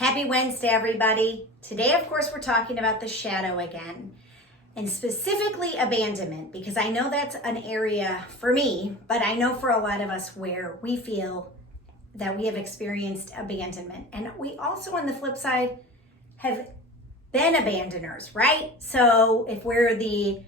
Happy Wednesday, everybody. Today, of course, we're talking about the shadow again, and specifically abandonment, because I know that's an area for me, but I know for a lot of us where we feel that we have experienced abandonment. And we also, on the flip side, have been abandoners, right? So if we're the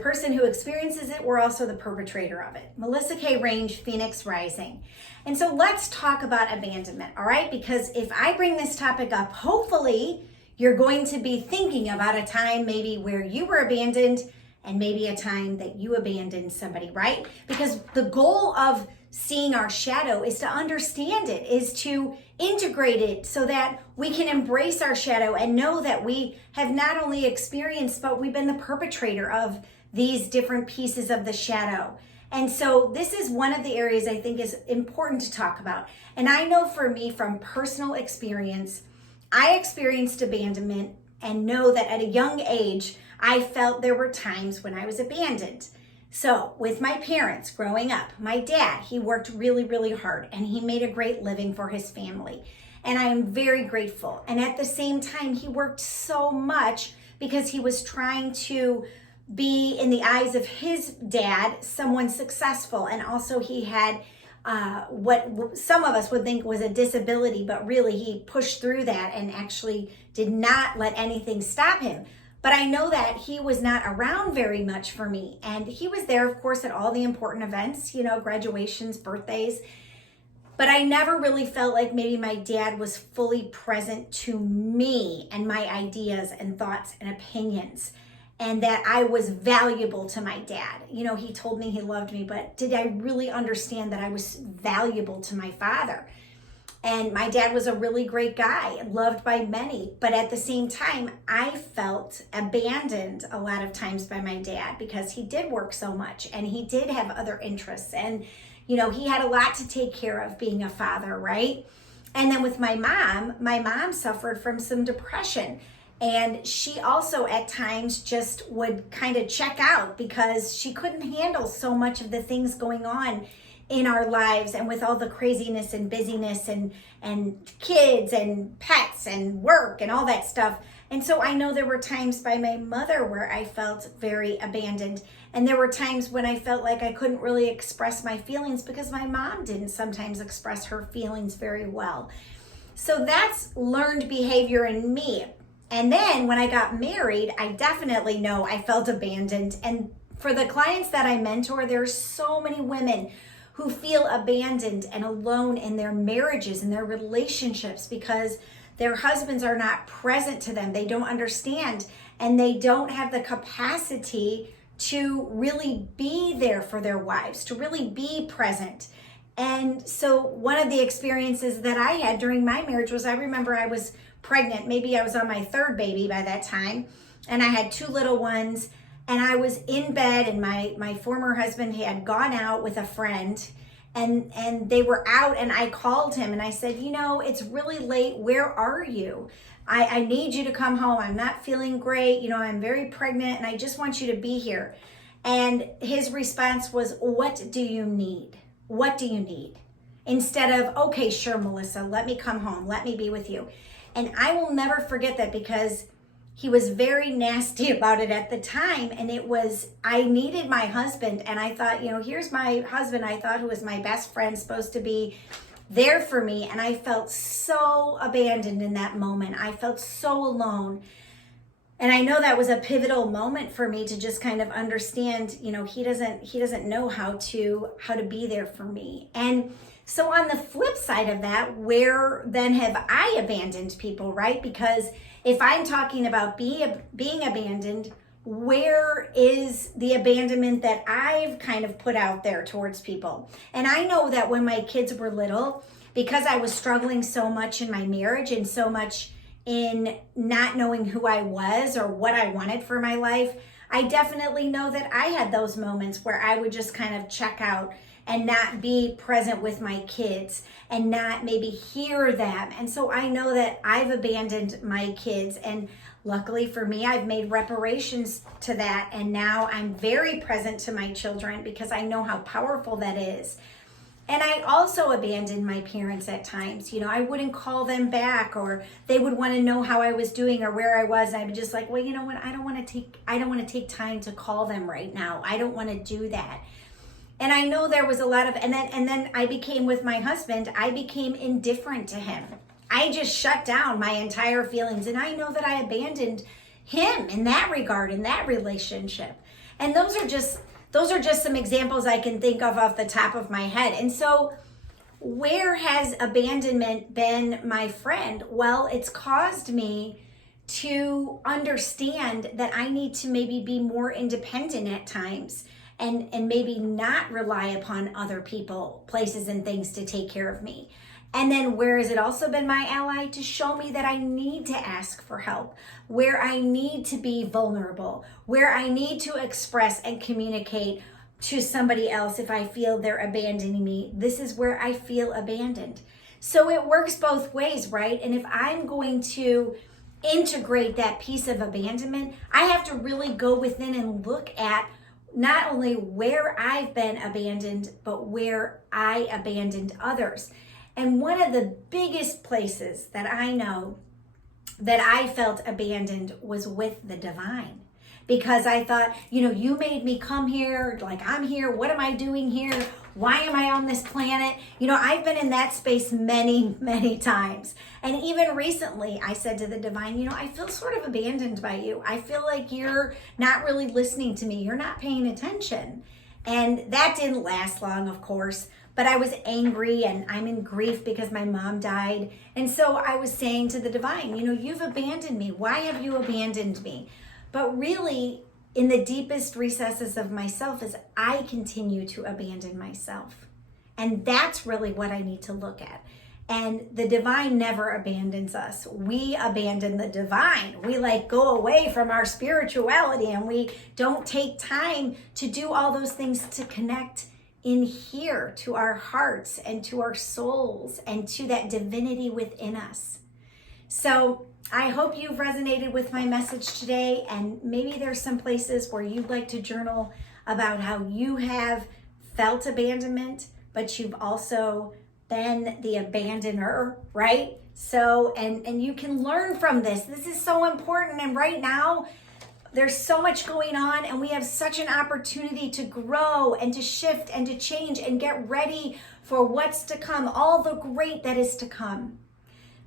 person who experiences it, we're also the perpetrator of it. Melissa K. Range, Phoenix Rising. And so let's talk about abandonment, all right? Because if I bring this topic up, hopefully you're going to be thinking about a time maybe where you were abandoned and maybe a time that you abandoned somebody, right? Because the goal of seeing our shadow is to understand it, is to integrate it so that we can embrace our shadow and know that we have not only experienced, but we've been the perpetrator of these different pieces of the shadow. And so this is one of the areas I think is important to talk about. And I know for me, from personal experience, I experienced abandonment and know that at a young age, I felt there were times when I was abandoned. So with my parents growing up, my dad, he worked really, really hard and he made a great living for his family. And I am very grateful. And at the same time, he worked so much because he was trying to be, in the eyes of his dad, someone successful. And also he had what some of us would think was a disability, but really he pushed through that and actually did not let anything stop him. But I know that he was not around very much for me. And he was there, of course, at all the important events, graduations, birthdays. But I never really felt like maybe my dad was fully present to me and my ideas and thoughts and opinions, and that I was valuable to my dad. He told me he loved me, but did I really understand that I was valuable to my father? And my dad was a really great guy, loved by many. But at the same time, I felt abandoned a lot of times by my dad because he did work so much and he did have other interests. And, he had a lot to take care of being a father, right? And then with my mom suffered from some depression. And she also at times just would kind of check out because she couldn't handle so much of the things going on in our lives, and with all the craziness and busyness and kids and pets and work and all that stuff. And so I know there were times by my mother where I felt very abandoned. And there were times when I felt like I couldn't really express my feelings because my mom didn't sometimes express her feelings very well. So that's learned behavior in me. And then when I got married, I definitely know I felt abandoned. And for the clients that I mentor, there's so many women who feel abandoned and alone in their marriages and their relationships because their husbands are not present to them. They don't understand, and they don't have the capacity to really be there for their wives, to really be present. And so one of the experiences that I had during my marriage was, I remember I was pregnant. Maybe I was on my third baby by that time, and I had two little ones. And I was in bed, and my former husband had gone out with a friend, and they were out, and I called him and I said, it's really late. Where are you? I need you to come home. I'm not feeling great. I'm very pregnant and I just want you to be here. And his response was, what do you need? What do you need? Instead of, okay, sure, Melissa, let me come home. Let me be with you. And I will never forget that because he was very nasty about it at the time. And I needed my husband. And I thought, here's my husband, I thought, who was my best friend, supposed to be there for me. And I felt so abandoned in that moment. I felt so alone. And I know that was a pivotal moment for me to just kind of understand, he doesn't know how to be there for me. And so on the flip side of that, where then have I abandoned people, right? Because if I'm talking about being abandoned, where is the abandonment that I've kind of put out there towards people? And I know that when my kids were little, because I was struggling so much in my marriage and so much in not knowing who I was or what I wanted for my life, I definitely know that I had those moments where I would just kind of check out and not be present with my kids and not maybe hear them. And so I know that I've abandoned my kids, and luckily for me, I've made reparations to that. And now I'm very present to my children because I know how powerful that is. And I also abandoned my parents at times. You know, I wouldn't call them back, or they would want to know how I was doing or where I was. And I'd be just like, well, you know what? I don't want to take time to call them right now. I don't want to do that. And I know there was a lot of, and then I became, with my husband, I became indifferent to him. I just shut down my entire feelings. And I know that I abandoned him in that regard, in that relationship. And those are just some examples I can think of off the top of my head. And so where has abandonment been my friend? Well, it's caused me to understand that I need to maybe be more independent at times, and maybe not rely upon other people, places, and things to take care of me. And then where has it also been my ally? To show me that I need to ask for help, where I need to be vulnerable, where I need to express and communicate to somebody else if I feel they're abandoning me. This is where I feel abandoned. So it works both ways, right? And if I'm going to integrate that piece of abandonment, I have to really go within and look at not only where I've been abandoned, but where I abandoned others. And one of the biggest places that I know that I felt abandoned was with the divine. Because I thought, you know, you made me come here, like I'm here, what am I doing here? Why am I on this planet? You know, I've been in that space many, many times. And even recently, I said to the divine, you know, I feel sort of abandoned by you. I feel like you're not really listening to me. You're not paying attention. And that didn't last long, of course. But I was angry, and I'm in grief because my mom died. And so I was saying to the divine, you know, you've abandoned me. Why have you abandoned me? But really, in the deepest recesses of myself, is I continue to abandon myself. And that's really what I need to look at. And the divine never abandons us. We abandon the divine. We go away from our spirituality, and we don't take time to do all those things to connect in here to our hearts and to our souls and to that divinity within us. So I hope you've resonated with my message today, and maybe there's some places where you'd like to journal about how you have felt abandonment, but you've also been the abandoner, right? So, and you can learn from this. This is so important. And right now, there's so much going on, and we have such an opportunity to grow and to shift and to change and get ready for what's to come, all the great that is to come.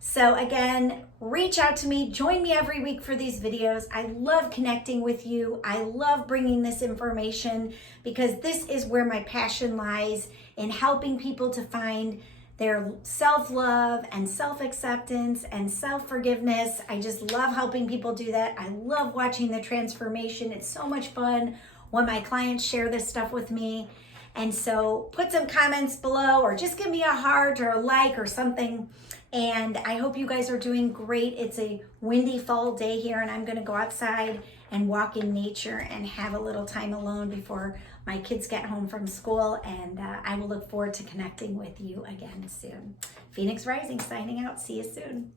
So again, reach out to me, join me every week for these videos. I love connecting with you. I love bringing this information because this is where my passion lies, in helping people to find their self-love and self-acceptance and self-forgiveness. I just love helping people do that. I love watching the transformation. It's so much fun when my clients share this stuff with me. And so put some comments below, or just give me a heart or a like or something. And I hope you guys are doing great. It's a windy fall day here, and I'm gonna go outside and walk in nature and have a little time alone before my kids get home from school. And I will look forward to connecting with you again soon. Phoenix Rising signing out. See you soon.